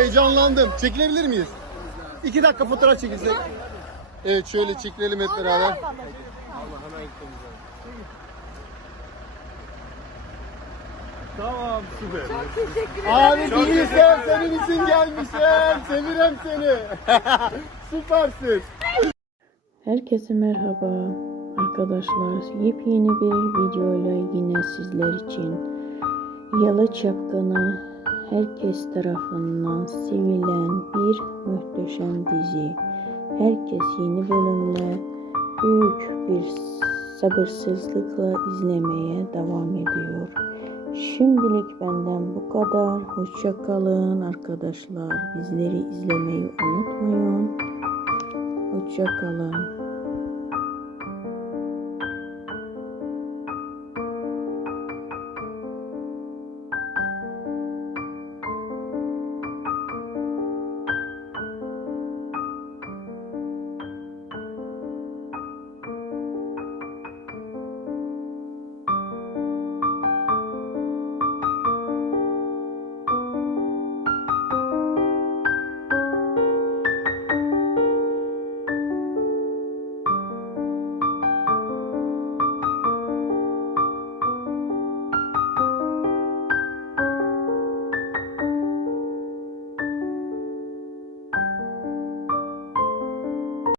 Heyecanlandım. Çekilebilir miyiz? İki dakika fotoğraf çekilsek. Evet şöyle çekilelim hep beraber. Tamam süper. Abi bilgisayar senin için gelmişim. Seviyorum seni. Süpersin. Herkese merhaba arkadaşlar. Yepyeni bir videoyla yine sizler için Yalı Çapkını herkes tarafından sevilen bir muhteşem dizi. Herkes yeni bölümle büyük bir sabırsızlıkla izlemeye devam ediyor. Şimdilik benden bu kadar. Hoşça kalın arkadaşlar. Bizleri izlemeyi unutmayın. Hoşça kalın.